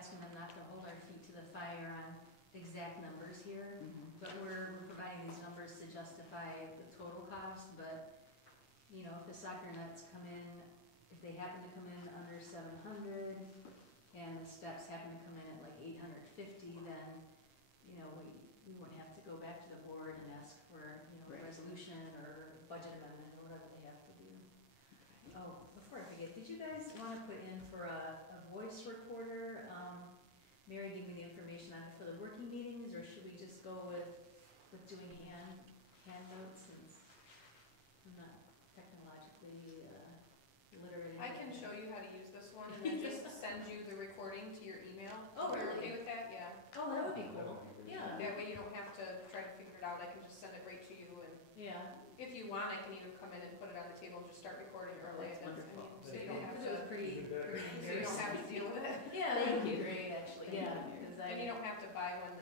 asking them not to hold our feet to the fire on exact numbers here, but we're providing these numbers to justify the total cost, but, you know, if the soccer nets come in, if they happen to come in under 700, and the steps happen to come in at like 850, then, you know, we wouldn't have to go back to the board and ask for, you know, a resolution or budget amendment or whatever they have to do. Oh, before I forget, did you guys want to put in for a voice recorder? Mary gave me the information on it for the working meetings, or should we just go with doing hand notes, since I'm not technologically literate? I can show you how to use this one and then just send you the recording to your email. Oh, really? Are you okay with that? Yeah. Oh, that would be cool. Yeah. That way you don't have to try to figure it out. I can just send it right to you, and yeah. If you want, I can even come in and put it on the table and just start recording early. That's wonderful. So you don't have It was to. pretty So you don't have to deal with it. Yeah, that would be great, actually. Yeah. And you don't have to buy one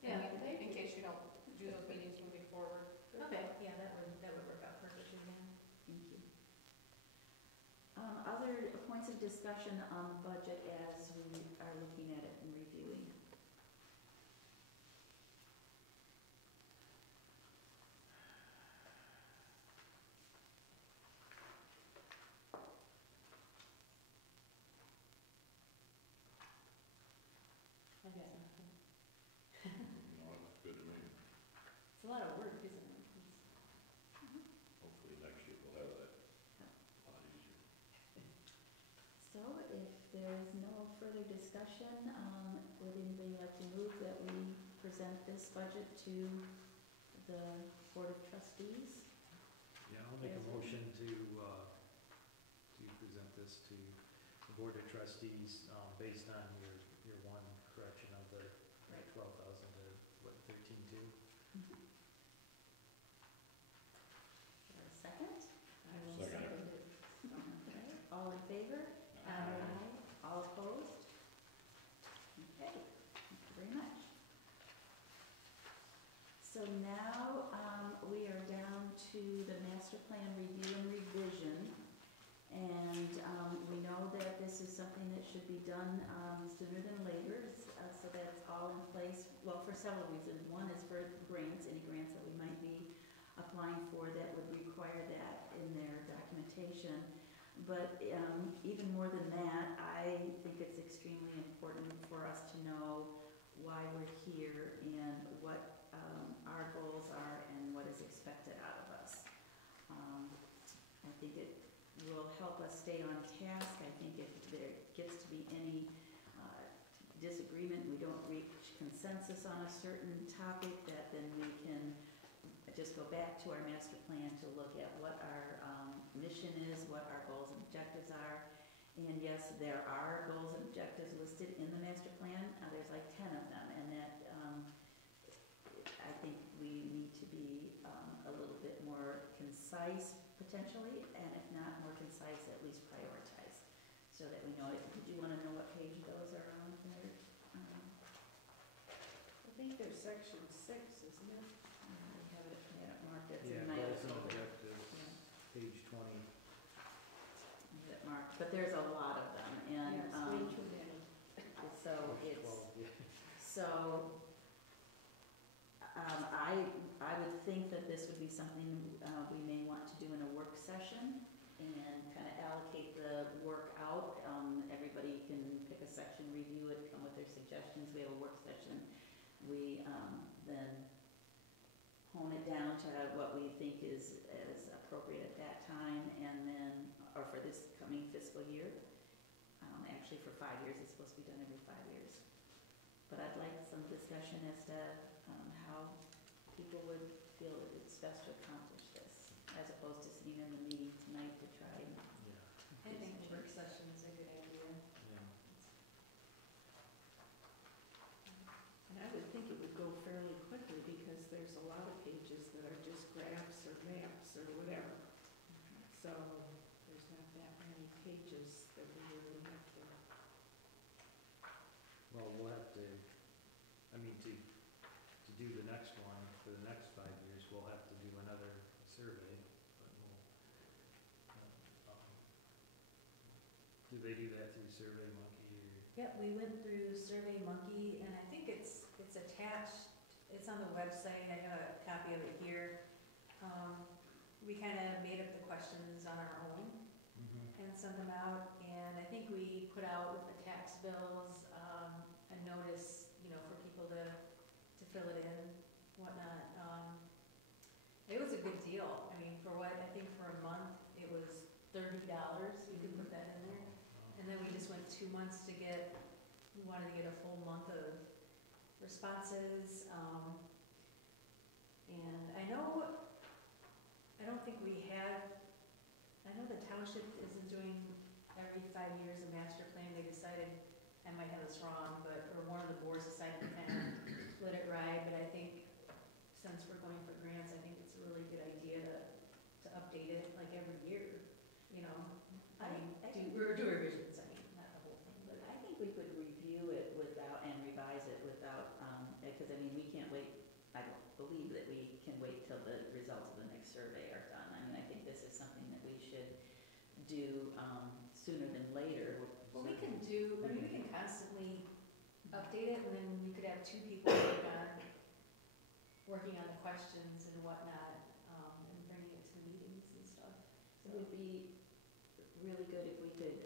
Yeah. in case you don't do those meetings moving forward. Okay. Yeah, that would work out perfectly. Thank you. Other points of discussion on the budget as we are looking at it and reviewing. I got nothing. No, that's good to me. It's a lot of work, isn't it? Hopefully next year we'll have that a lot easier. So if there is no further discussion, would anybody like to move that we present this budget to the Board of Trustees? Yeah, I'll make a motion to present this to the Board of Trustees, based on your one correction of the 12,000 to what, 13,200? Second? I will Second. second it. Okay. All in favor? Aye. All opposed? Okay, thank you very much. So now we are down to the master plan review and revision. And we know that this is something that should be done sooner than later, so that's all in place, well, for several reasons. One is for grants, any grants that we might be applying for that would require that in their documentation. But even more than that, I think it's extremely important for us to know why we're here and what our goals are and what is expected out of us. I think it will help us stay on task. I think if there gets to be any disagreement, we don't reach consensus on a certain topic, that then we can just go back to our master plan to look at what our mission is, what our goals and objectives are. And yes, there are goals and objectives listed in the master plan. There's like 10 of them, and that I think we need to be a little bit more concise potentially, and if not more concise, at least prioritized, so that we know it. Did you want to know what page those are on there? I think there's section 6, isn't it? I have it marked. That's Yeah, in my goals and folder. objectives, page 20. I have it marked, but there's a lot of them, and Yes, way too many. so Page it's 12, yeah. so. I would think that this would be something we may want to do in a work session and kind of allocate the work out. Everybody can pick a section, review it, come with their suggestions. We have a work session. We then hone it down to what we think is appropriate at that time, and then, or for this coming fiscal year. Actually, for 5 years, it's supposed to be done every 5 years. But I'd like some discussion as to how people would feel that it's best to accomplish this, as opposed to sitting in the meeting tonight to try and... Yeah. I think the work session is a good idea. Yeah. And I would think it would go fairly quickly because there's a lot of pages that are just graphs or maps or whatever. So there's not that many pages that we really have to... Well, we'll have to, I mean, to do the next one for the next 5 years, we'll have to do another survey. But we'll, do they do that through SurveyMonkey? Yep, we went through Survey Monkey, and I think it's attached, it's on the website, I have a copy of it here. We kinda made up the questions on our own and sent them out, and I think we put out with the tax bills, a notice, you know, for people to fill it in, whatnot. It was a good deal, I mean, for what, I think for a month, it was $30, we could put that in there. And then we just went 2 months to get, we wanted to get a full month of responses, and I don't think we had, I know the township isn't doing every 5 years a master plan, they decided, I might have this wrong, but, or one of the boards decided to kind of let it ride, but I think since we're going for grants, I think it's a really good idea to update it like every year, you know? I mean, do revisions, I mean, not the whole thing, but. I think we could review it without, and revise it without, because I mean, we can't wait, I don't believe that we can wait till the results of the next survey are done. I mean, I think this is something that we should do, sooner than later. Well, we can do, I mean, we can constantly update it, and then we could have 2 people working on the questions and whatnot, and bringing it to meetings and stuff. It would be really good if we could,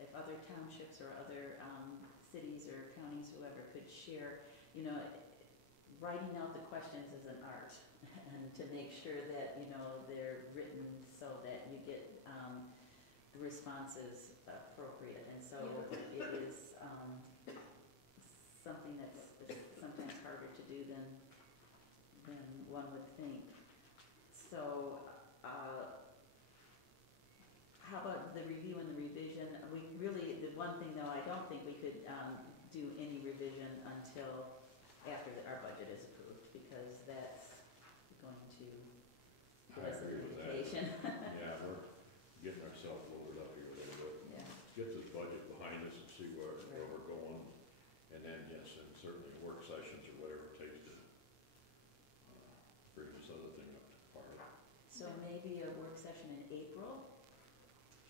if other townships or other, cities or counties, whoever, could share, you know, writing out the questions is an art, and to make sure that, you know, they're written so that you get, the responses appropriate, and so it is, something that's sometimes harder to do than one would think. So, how about the review and the revision? We really, the one thing though, I don't think we could, do any revision until after our budget is approved, because that's going to give I us an agree with that. indication. Yeah, we're getting ourselves loaded up here a little bit. Yeah. Get this budget behind us and see where we're going. And then, yes, and certainly work sessions or whatever it takes to bring this other thing up to par. So maybe a work session in April?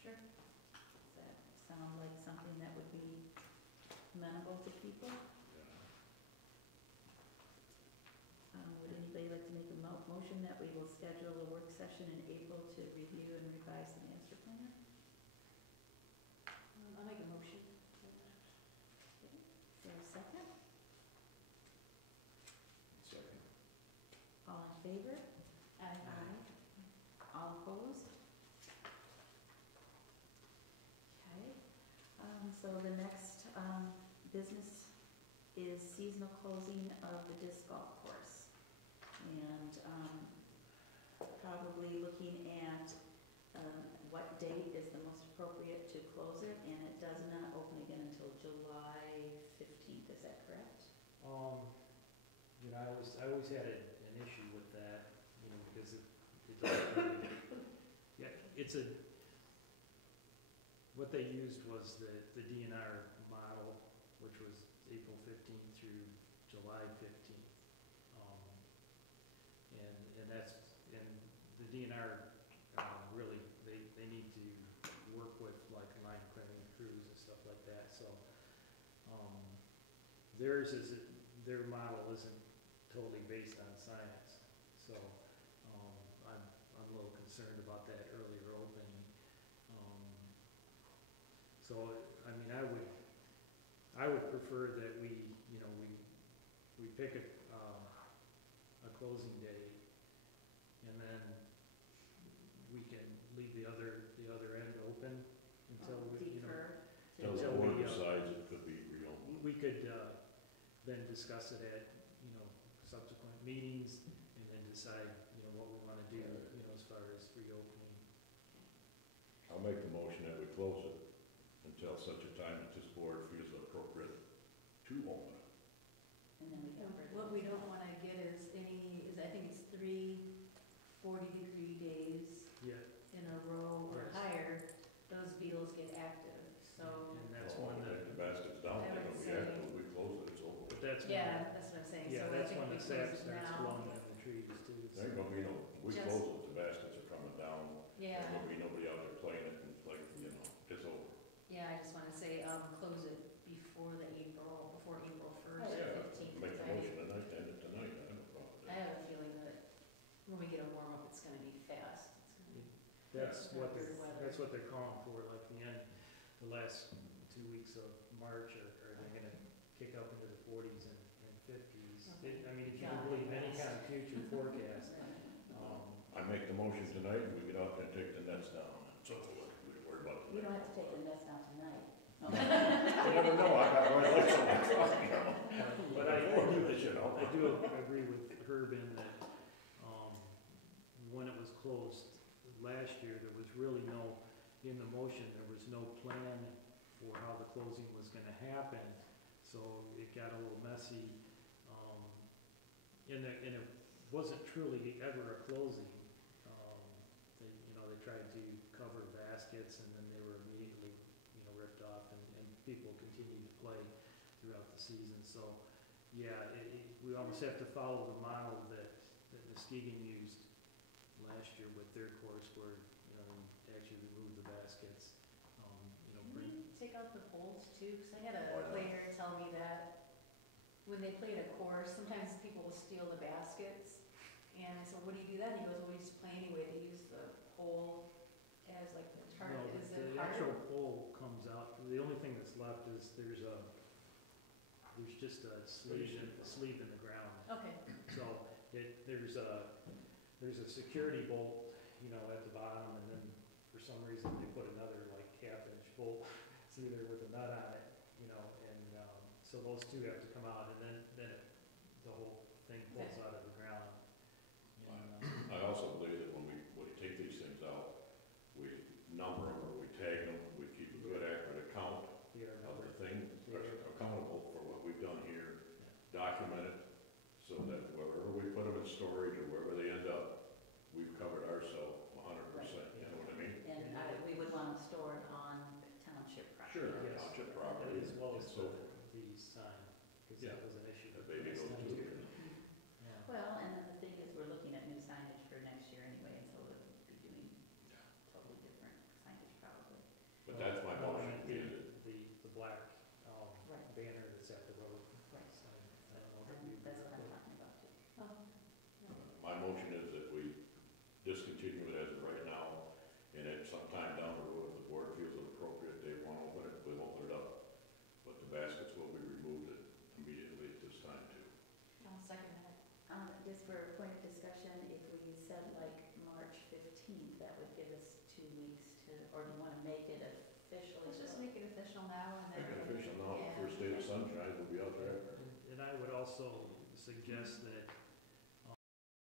Sure. Does that sound like something that would be amenable to people? Yeah. Would anybody like to make a motion that we will schedule a work session in April to review and revise the master plan? I'll make a motion. Is there a second? Second. All in favor? Aye. All opposed? Okay, so the next, business is seasonal closing of the disc golf course. And, probably looking at, what date is the most appropriate to close it, and it does not open again until July 15th, is that correct? You know, I always had an issue with that, you know, because it doesn't really, yeah, it's what they used was the DNR model, which was April 15th through July 15th. And that's, and the DNR, really, they need to work with like line clearing crews and stuff like that, so, theirs is, their model isn't totally based on science, so, I'm a little concerned about that earlier opening. So, I mean, I would prefer that we, you know, we pick a closing date, and then we can leave the other end open until we, you know, Defer Until the Until board we, decides it could be reopened. we could, then discuss it at, you know, subsequent meetings, and then decide, you know, what we wanna do, you know, as far as reopening. I'll make the motion that we close it until such a time that this board feels it appropriate to open it. And then we have. What we don't wanna get is I think it's 3 40-degree days Yeah, in a row or Yes. higher, those beetles get active, so. and that's Oh, one okay, that, the basket's down, I then would we say- have to, we close it, it's over. but that's when, Yeah, that's what I'm saying, yeah, so I that's think when we the close sap it starts now. blowing in the trees too, so. There ain't gonna be no, we Just- close it, the baskets are coming down, Yeah, there'll be nobody out there playing it, and like, you know, it's over. yeah, I just wanna say, close it what Winter they're, weather. that's what they're calling for, like the last 2 weeks of March, are they gonna kick up into the 40s and 50s? I mean, if you can believe any kind of future forecast. I make the motion tonight, and we get out there and take the nets down, so we worry about it. You don't have to take the nest down tonight. You never know, I got one lights on my truck, you know. But I do agree with Herb in that, when it was closed last year, there was really no, in the motion, there was no plan for how the closing was gonna happen, so it got a little messy. And it wasn't truly ever a closing. They tried to cover baskets, and then they were immediately, ripped off, and people continued to play throughout the season. So, yeah, we almost have to follow the model that Muskegon used last year with their course, where, they actually removed the baskets. Can we take out the holes too? Because I had a player tell me that when they played a course, sometimes people will steal the baskets. And I said, what do you do then? He goes, well, we just play anyway. They use the hole as like the target. No, Is the it actual hard? pole comes out, the only thing that's left is there's just a sleeve in the ground. Okay. So there's a security bolt, at the bottom, and then for some reason they put another like half-inch bolt, it's either with a nut on it, and so those two have to come out, and then the whole thing pulls out of the ground. And, I also believe that when we take these things out, we number them, or we tag them, we keep a good accurate account they are of the numbered. thing, accountable for what we've done here, document it, so that wherever we put them in storage, or wherever they end up, we've covered ourselves 100%, you know what I mean? And we would want them stored on township property. Sure, Yes. township property, As well and as so forth. the sign, because Yeah. that was an issue. The baby goes last time, too. Yeah. Well, and then the thing is, we're looking at new signage for next year anyway, and so we'll be doing totally different signage probably. But that's my No, I motion, meant is the black, Right. banner that's at the road. Right. Sign. I don't know if we- That's what I'm talking about too. my motion is that we discontinue it as of right now, and at some time down the road, if the board feels it appropriate, they want to open it, we'll open it up. But the baskets will be removed immediately at this time too. I'll second that. Just for a point of discussion, if we said like March 15th, that would give us 2 weeks to, or do you want to make it officially? Let's just make it official now and then. Make it official now, Yeah. first day of sunshine, we'll be out there. And I would also suggest that